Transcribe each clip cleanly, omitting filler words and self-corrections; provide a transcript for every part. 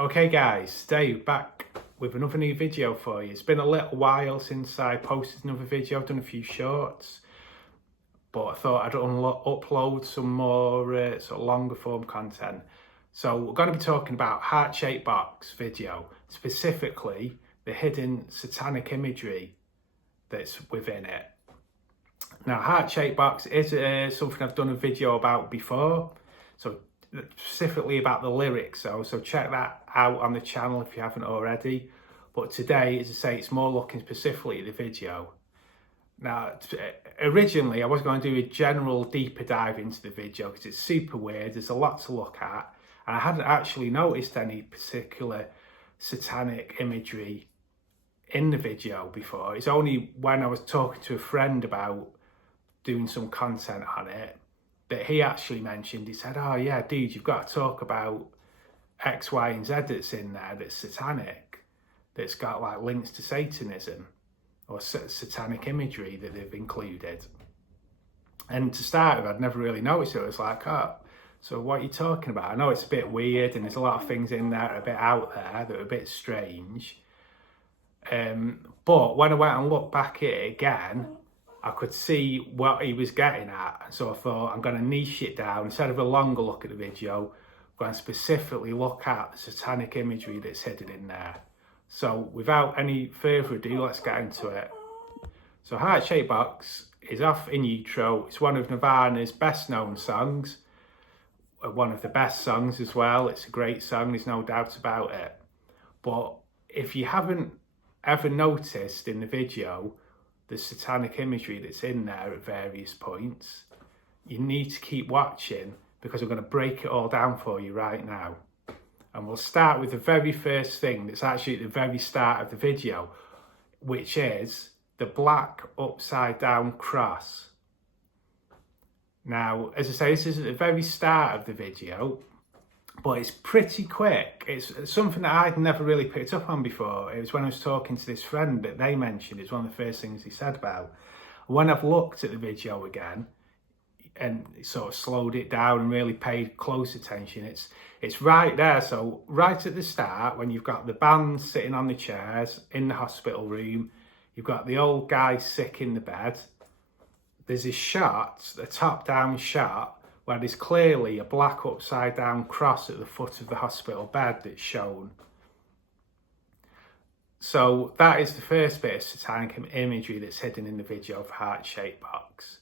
Okay guys, Dave back with another new video for you. It's been a little while since I posted another video. I've done a few shorts, but I thought I'd upload some more sort of longer form content. So we're going to be talking about heart-shaped box video, specifically the hidden satanic imagery that's within it. Now, heart-shaped box is something I've done a video about before, so specifically about the lyrics, so check that out on the channel if you haven't already. But today, as I say, it's more looking specifically at the video. Now, originally I was going to do a general deeper dive into the video because it's super weird, there's a lot to look at, and I hadn't actually noticed any particular satanic imagery in the video before. It's only when I was talking to a friend about doing some content on it that he actually mentioned. He said, oh yeah, dude, you've got to talk about X, Y, and Z that's in there that's satanic, that's got like links to Satanism or satanic imagery that they've included. And to start with, I'd never really noticed it. I was like, oh, so what are you talking about? I know it's a bit weird and there's a lot of things in there a bit out there that are a bit strange. But when I went and looked back at it again, I could see what he was getting at. So I thought, I'm going to niche it down. Instead of a longer look at the video, I'm going to specifically look at the satanic imagery that's hidden in there. So without any further ado, let's get into it. So Heart-Shaped Box is off In Utero. It's one of Nirvana's best known songs. One of the best songs as well. It's a great song, there's no doubt about it. But if you haven't ever noticed in the video the satanic imagery that's in there at various points, you need to keep watching because I'm going to break it all down for you right now. And we'll start with the very first thing that's actually at the very start of the video, which is the black upside down cross. Now, as I say, this is at the very start of the video, but it's pretty quick. It's something that I'd never really picked up on before. It was when I was talking to this friend that they mentioned. It's one of the first things he said about. When I've looked at the video again and sort of slowed it down and really paid close attention, it's right there. So right at the start, when you've got the band sitting on the chairs in the hospital room, you've got the old guy sick in the bed. There's a shot, a top-down shot, where there's clearly a black upside down cross at the foot of the hospital bed that's shown. So that is the first bit of satanic imagery that's hidden in the video of Heart-Shaped Box.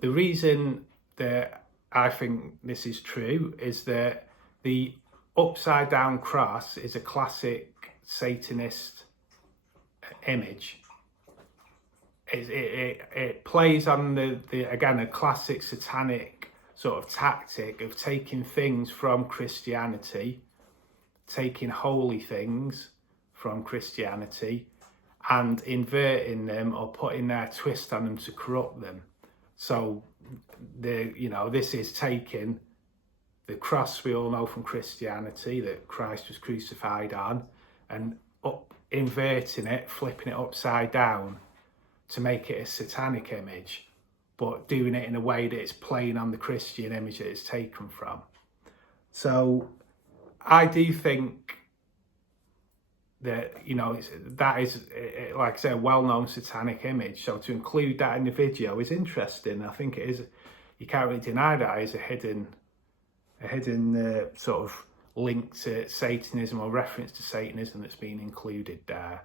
The reason that I think this is true is that the upside down cross is a classic Satanist image. It plays on again, a classic satanic sort of tactic of taking things from Christianity, taking holy things from Christianity and inverting them or putting their twist on them to corrupt them. So this is taking the cross we all know from Christianity that Christ was crucified on and inverting it, flipping it upside down to make it a satanic image, but doing it in a way that it's playing on the Christian image that it's taken from. So I do think that, that is, like I say, a well-known satanic image. So to include that in the video is interesting. I think it is, you can't really deny that is a hidden sort of link to Satanism or reference to Satanism that's been included there.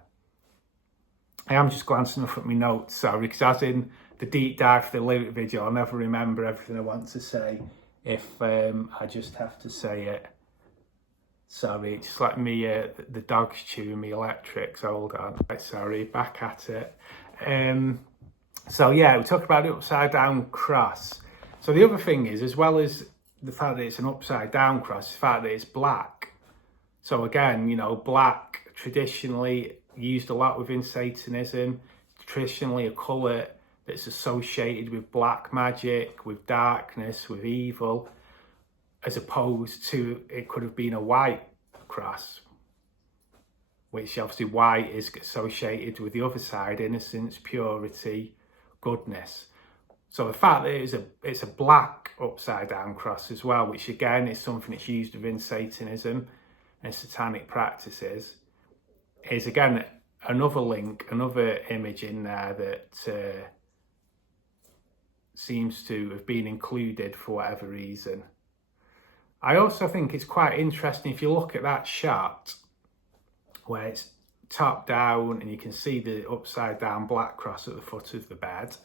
I am just glancing up at my notes, sorry, because as in the deep dive for the lyric video, I'll never remember everything I want to say if I just have to say it. Sorry, it's just like me, the dog's chewing me electrics. Hold on, sorry, back at it. So yeah, we talked about the upside down cross. So the other thing is, as well as the fact that it's an upside down cross, the fact that it's black. So again, black traditionally used a lot within Satanism, traditionally a colour that's associated with black magic, with darkness, with evil, as opposed to it could have been a white cross, which obviously white is associated with the other side, innocence, purity, goodness. So the fact that it's a black upside down cross as well, which again is something that's used within Satanism, and satanic practices, is again another link, another image in there that seems to have been included for whatever reason. I also think it's quite interesting if you look at that shot where it's top down and you can see the upside down black cross at the foot of the bed.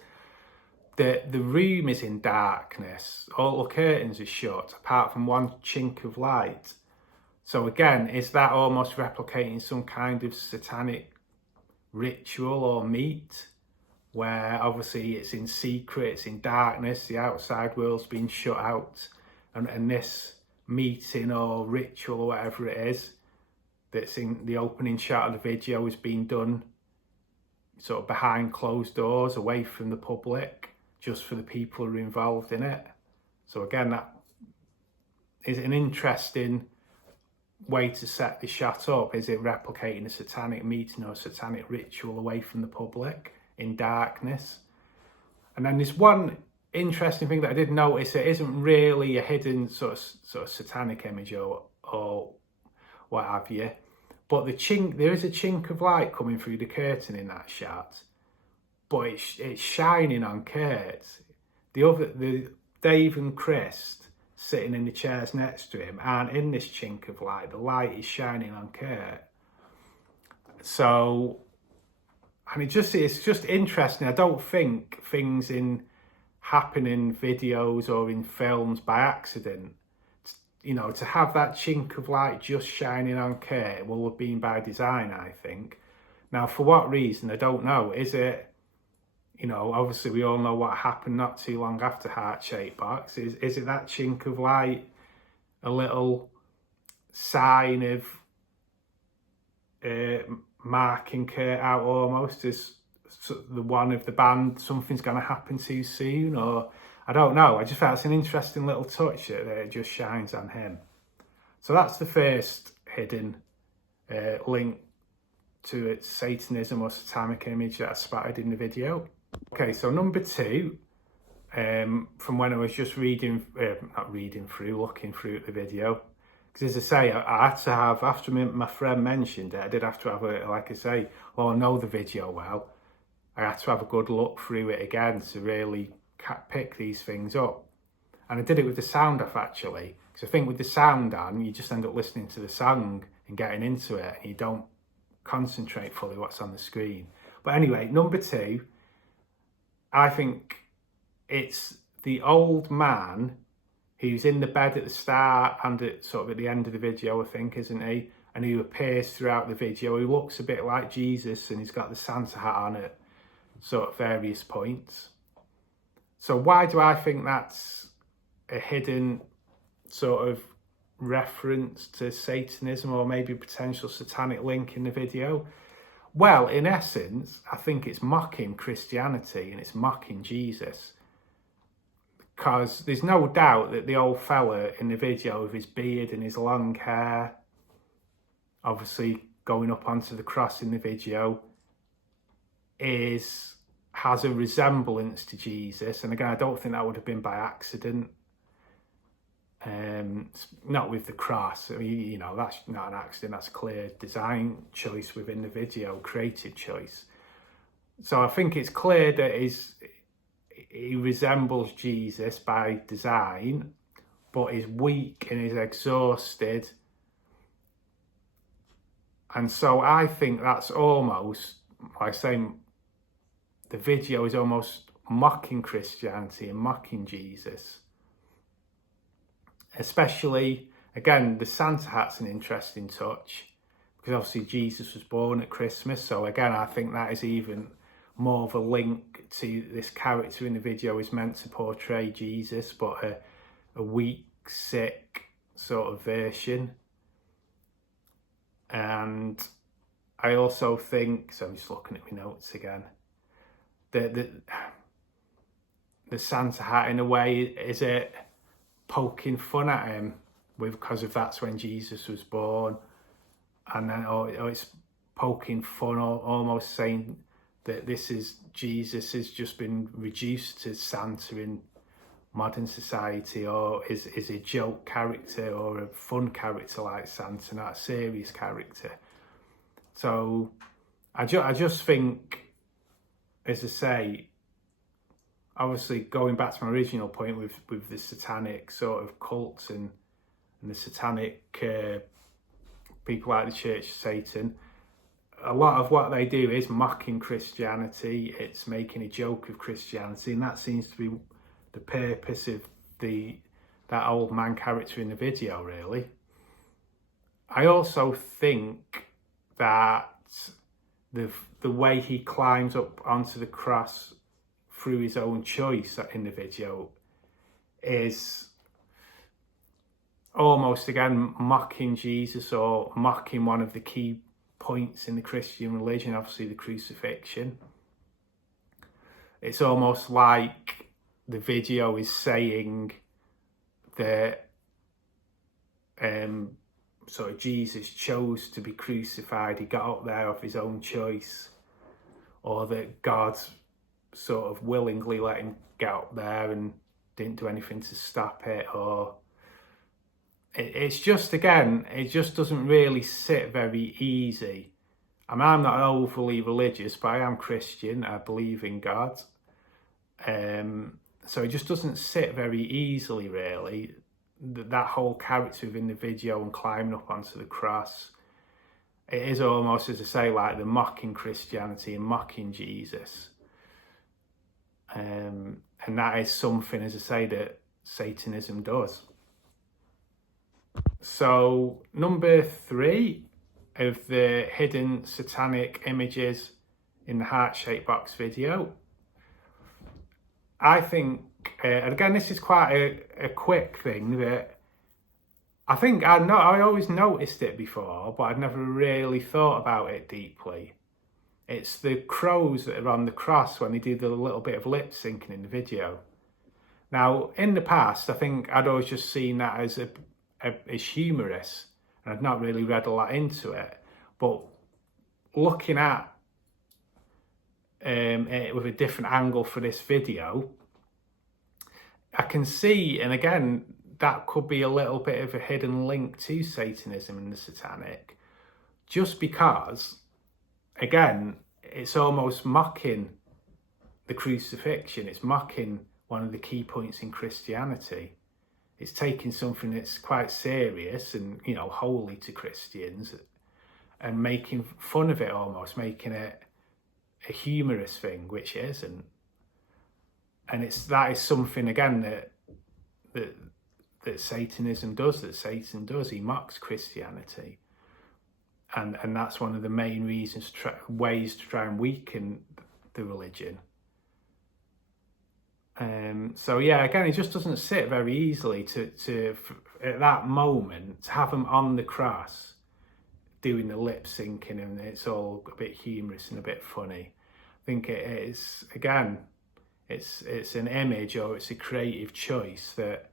The room is in darkness, all the curtains are shut apart from one chink of light. So again, is that almost replicating some kind of satanic ritual or meet, where obviously it's in secret, it's in darkness, the outside world's been shut out, and this meeting or ritual or whatever it is that's in the opening shot of the video has been done sort of behind closed doors, away from the public, just for the people who are involved in it. So again, that is an interesting way to set the shot up. Is it replicating a satanic meeting or a satanic ritual away from the public in darkness? And then there's one interesting thing that I did notice. It isn't really a hidden sort of satanic image or what have you, but there is a chink of light coming through the curtain in that shot, but it's shining on Kurt. The Dave and Chris sitting in the chairs next to him aren't in this chink of light. The light is shining on Kurt. So, and it's just interesting. I don't think things happen in videos or in films by accident. You know, to have that chink of light just shining on Kurt will have been by design, I think. Now, for what reason, I don't know. Is it, you know, obviously we all know what happened not too long after Heart-Shaped Box. Is it that chink of light a little sign of marking Kurt out almost as the one of the band something's going to happen too soon? Or I don't know. I just felt it's an interesting little touch that it just shines on him. So that's the first hidden link to its Satanism or satanic image that I spotted in the video. Okay, so number two, from when I was just looking through the video, because as I say, I had to have, after my friend mentioned it, I did have to have I know the video well, I had to have a good look through it again to really pick these things up. And I did it with the sound off, actually, because I think with the sound on, you just end up listening to the song and getting into it, and you don't concentrate fully what's on the screen. But anyway, number two, I think it's the old man who's in the bed at the start and at sort of at the end of the video, I think, isn't he? And who appears throughout the video, who looks a bit like Jesus, and he's got the Santa hat on at sort of various points. So why do I think that's a hidden sort of reference to Satanism, or maybe a potential satanic link in the video? Well, in essence, I think it's mocking Christianity and it's mocking Jesus. Because there's no doubt that the old fella in the video with his beard and his long hair, obviously going up onto the cross in the video, has a resemblance to Jesus. And again, I don't think that would have been by accident. Not with the cross. I mean, you know, that's not an accident. That's a clear design choice within the video, creative choice. So I think it's clear that he resembles Jesus by design, but is weak and is exhausted. And so I think that's almost, like saying, the video is almost mocking Christianity and mocking Jesus. Especially, again, the Santa hat's an interesting touch, because obviously Jesus was born at Christmas. So again, I think that is even more of a link to this character in the video is meant to portray Jesus, but a weak, sick sort of version. And I also think, so I'm just looking at my notes again, the Santa hat in a way, is it poking fun at him because of that's when Jesus was born, and then it's poking fun, or almost saying that this is Jesus has just been reduced to Santa in modern society, or is a joke character or a fun character like Santa, not a serious character. So I just think, as I say, obviously going back to my original point with the satanic sort of cults and the satanic people like the Church of Satan, a lot of what they do is mocking Christianity. It's making a joke of Christianity, and that seems to be the purpose of that old man character in the video, really. I also think that the way he climbs up onto the cross through his own choice in the video is almost, again, mocking Jesus, or mocking one of the key points in the Christian religion, obviously the crucifixion. It's almost like the video is saying that sort of Jesus chose to be crucified, he got up there of his own choice, or that God sort of willingly let him get up there and didn't do anything to stop it. Or it's just, again, it just doesn't really sit very easy. I mean, I'm not overly religious, but I am Christian. I believe in God. So it just doesn't sit very easily, really. That whole character within the video and climbing up onto the cross, it is almost, as I say, like the mocking Christianity and mocking Jesus. And that is something, as I say, that Satanism does. So, number 3 of the hidden satanic images in the heart-shaped box video, I think, and again, this is quite a quick thing that I think I always noticed it before, but I'd never really thought about it deeply. It's the crows that are on the cross when they do the little bit of lip syncing in the video. Now, in the past, I think I'd always just seen that as humorous, and I'd not really read a lot into it. But looking at it with a different angle for this video, I can see, and again, that could be a little bit of a hidden link to Satanism and the Satanic, just because, again, it's almost mocking the crucifixion. It's mocking one of the key points in Christianity. It's taking something that's quite serious and, you know, holy to Christians, and making fun of it, almost making it a humorous thing, which it isn't. And that is something, again, that Satanism does, that Satan does. He mocks Christianity. And that's one of the main reasons, ways to try and weaken the religion. So yeah, again, it just doesn't sit very easily to at that moment, to have them on the cross doing the lip syncing, and it's all a bit humorous and a bit funny. I think it is, again, it's an image, or it's a creative choice that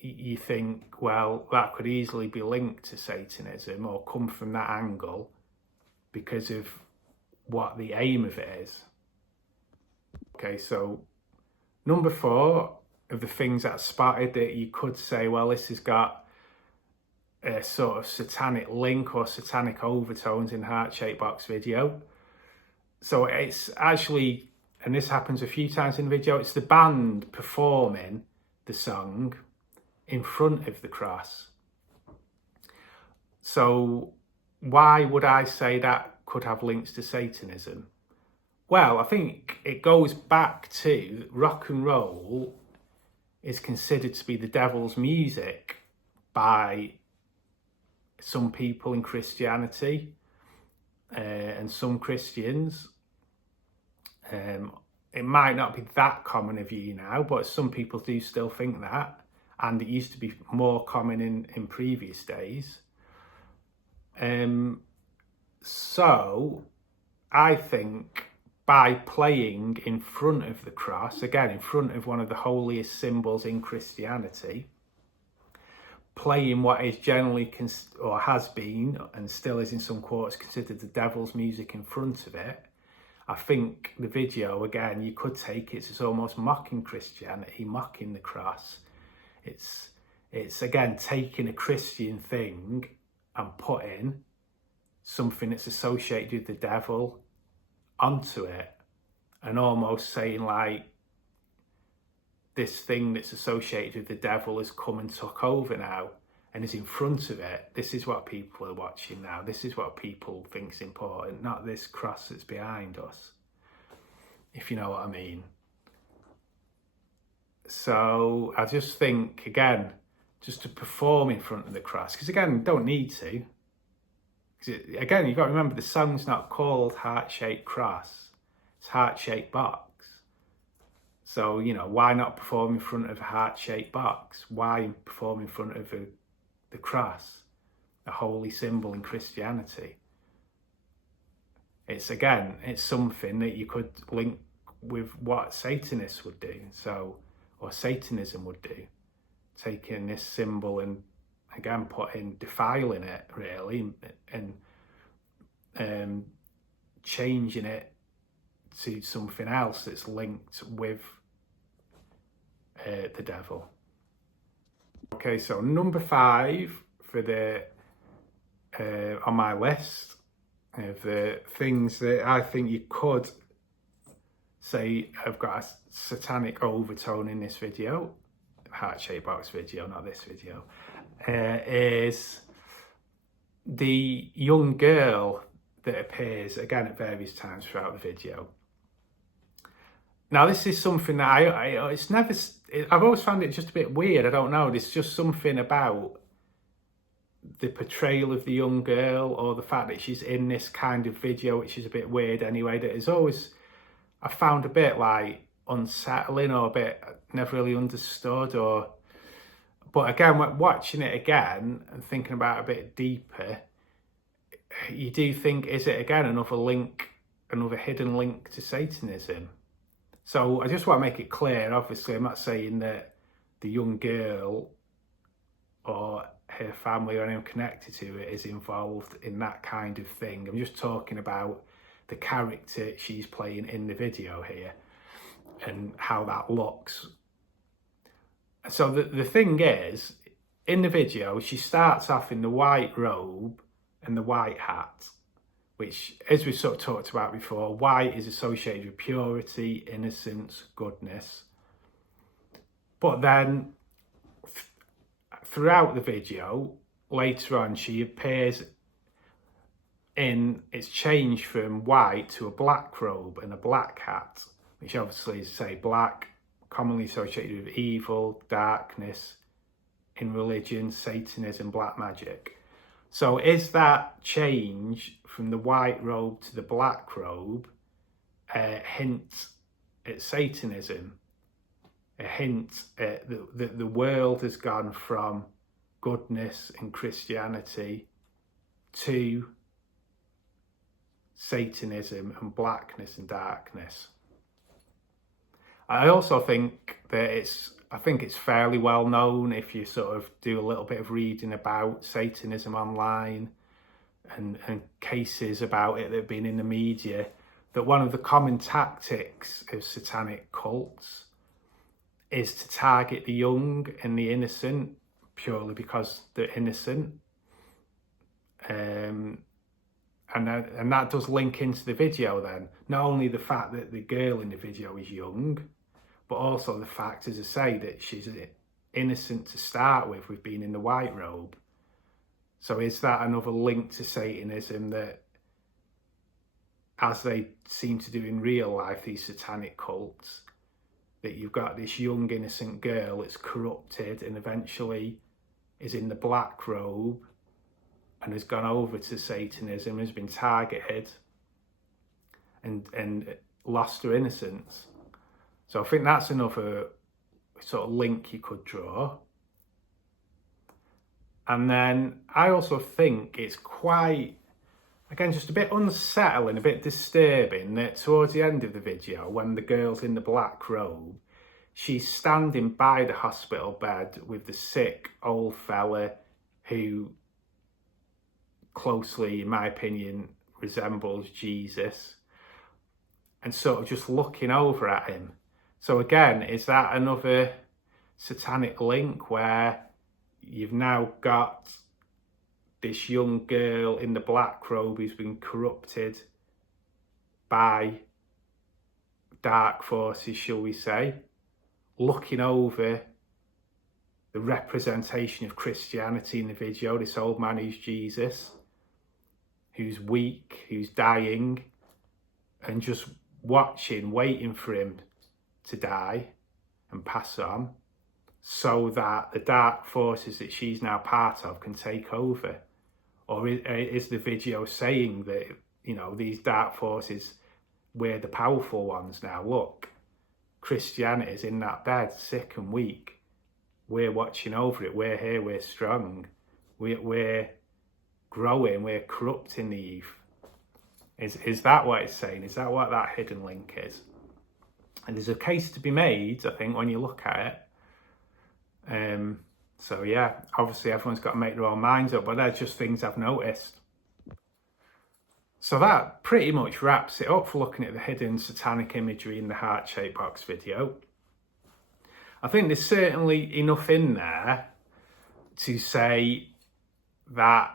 you think, well, that could easily be linked to Satanism or come from that angle because of what the aim of it is. Okay, so number 4 of the things that spotted that you could say, well, this has got a sort of satanic link or satanic overtones in heart-shaped box video. So it's actually, and this happens a few times in the video, it's the band performing the song in front of the cross. So why would I say that could have links to Satanism? Well, I think it goes back to rock and roll is considered to be the devil's music by some people in Christianity and some Christians. It might not be that common a view now, but some people do still think that, and it used to be more common in previous days. So I think by playing in front of the cross, again, in front of one of the holiest symbols in Christianity, playing what is generally, or has been, and still is in some quarters, considered the devil's music in front of it, I think the video, again, you could take it as almost mocking Christianity, mocking the cross. It's again taking a Christian thing and putting something that's associated with the devil onto it, and almost saying like, this thing that's associated with the devil has come and took over now and is in front of it. This is what people are watching now. This is what people think is important, not this cross that's behind us, if you know what I mean. So I just think, again, just to perform in front of the cross, because again, you don't need to. Again, you've got to remember the song's not called Heart-Shaped Cross, it's Heart-Shaped Box. So, you know, why not perform in front of a heart-shaped box? Why perform in front of the cross, a holy symbol in Christianity? It's, again, it's something that you could link with what Satanists would do, so, or Satanism would do. Taking this symbol and, again, defiling it, really, and changing it to something else that's linked with the devil. Okay, so number 5 for the on my list of the things that I think you could say have got a satanic overtone in this video, heart-shaped box video, not this video, is the young girl that appears again at various times throughout the video. Now, this is something that I've always found it just a bit weird. I don't know. There's just something about the portrayal of the young girl, or the fact that she's in this kind of video, which is a bit weird anyway, that is always, I found a bit like unsettling, or a bit never really understood, but again, watching it again and thinking about it a bit deeper, you do think, is it again another hidden link to Satanism? So I just want to make it clear, obviously I'm not saying that the young girl or her family or anyone connected to it is involved in that kind of thing. I'm just talking about the character she's playing in the video here and how that looks. So the thing is, in the video, she starts off in the white robe and the white hat, which, as we sort of talked about before, white is associated with purity, innocence, goodness. But then, throughout the video, later on, she appears it's changed from white to a black robe and a black hat, which obviously is, say, black, commonly associated with evil, darkness, in religion, Satanism, black magic. So is that change from the white robe to the black robe a hint at Satanism? A hint that the world has gone from goodness and Christianity to Satanism and blackness and darkness? I also think that it's fairly well known, if you sort of do a little bit of reading about Satanism online and cases about it that have been in the media, that one of the common tactics of satanic cults is to target the young and the innocent purely because they're innocent. And that does link into the video then. Not only the fact that the girl in the video is young, but also the fact, as I say, that she's innocent to start with being in the white robe. So is that another link to Satanism, that, as they seem to do in real life, these satanic cults, that you've got this young innocent girl that's corrupted and eventually is in the black robe and has gone over to Satanism, has been targeted and lost her innocence? So I think that's another sort of link you could draw. And then I also think it's quite, again, just a bit unsettling, a bit disturbing, that towards the end of the video, when the girl's in the black robe, she's standing by the hospital bed with the sick old fella who closely, in my opinion, resembles Jesus. and sort of just looking over at him. So again, is that another satanic link where you've now got this young girl in the black robe who's been corrupted by dark forces, shall we say, looking over the representation of Christianity in the video, this old man who's Jesus, who's weak, who's dying, and just watching, waiting for him to die and pass on, so that the dark forces that she's now part of can take over? Or is the video saying that, you know, these dark forces, we're the powerful ones now? Look, Christianity is in that bed, sick and weak. We're watching over it. We're here. We're strong. We're growing. We're corrupting the youth. Is that what it's saying? Is that what that hidden link is? And there's a case to be made, I think, when you look at it. So yeah, obviously everyone's got to make their own minds up, but they're just things I've noticed. So that pretty much wraps it up for looking at the hidden satanic imagery in the heart-shaped box video. I think there's certainly enough in there to say that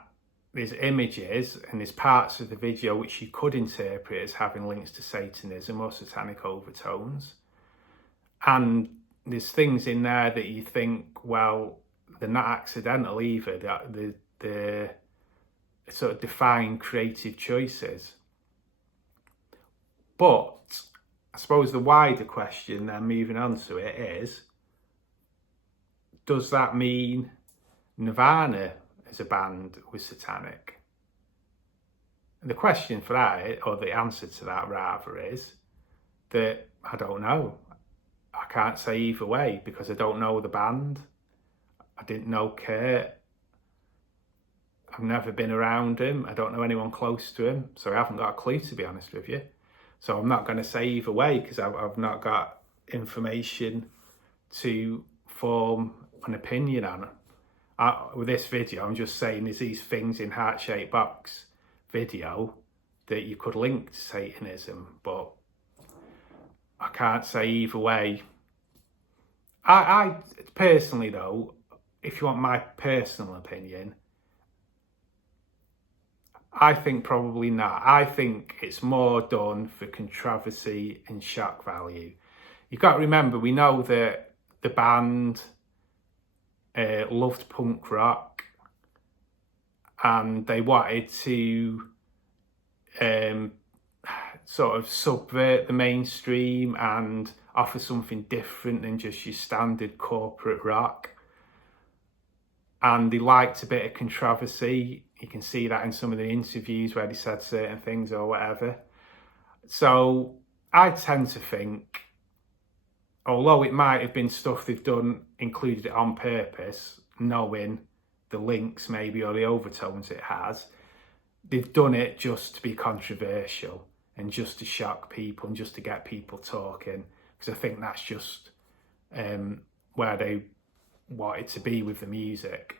there's images and there's parts of the video which you could interpret as having links to Satanism or satanic overtones. And there's things in there that you think, well, they're not accidental either. They're sort of defined creative choices. But I suppose the wider question then, moving on to it, is, does that mean Nirvana as a band was satanic? And the question for that, or the answer to that rather, is that I don't know. I can't say either way because I don't know the band. I didn't know Kurt. I've never been around him. I don't know anyone close to him. So I haven't got a clue, to be honest with you. So I'm not going to say either way because I've not got information to form an opinion on it. With this video, I'm just saying there's these things in heart-shaped box video that you could link to Satanism, but I can't say either way. I personally, though, if you want my personal opinion, I think probably not. I think it's more done for controversy and shock value. You've got to remember, we know that the band loved punk rock and they wanted to sort of subvert the mainstream and offer something different than just your standard corporate rock. And they liked a bit of controversy. You can see that in some of the interviews where they said certain things or whatever. So I tend to think, although it might have been stuff they've done, included it on purpose, knowing the links maybe or the overtones it has, they've done it just to be controversial and just to shock people and just to get people talking. Because I think that's just where they wanted to be with the music.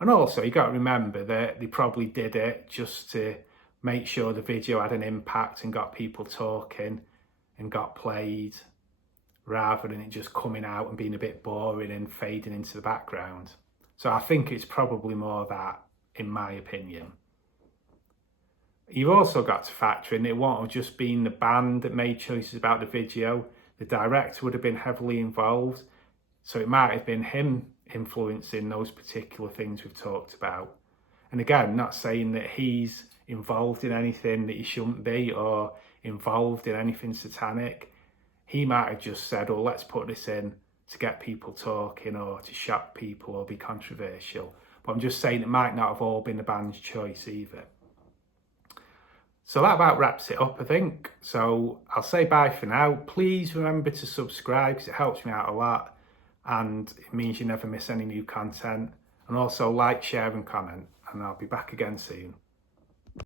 And also, you got to remember that they probably did it just to make sure the video had an impact and got people talking and got played, rather than it just coming out and being a bit boring and fading into the background. So I think it's probably more that, in my opinion. You've also got to factor in it won't have just been the band that made choices about the video. The director would have been heavily involved. So it might have been him influencing those particular things we've talked about. And again, not saying that he's involved in anything that he shouldn't be or involved in anything satanic. He might have just said, oh, let's put this in to get people talking or to shock people or be controversial. But I'm just saying it might not have all been the band's choice either. So that about wraps it up, I think. So I'll say bye for now. Please remember to subscribe because it helps me out a lot and it means you never miss any new content. And also like, share and comment, and I'll be back again soon.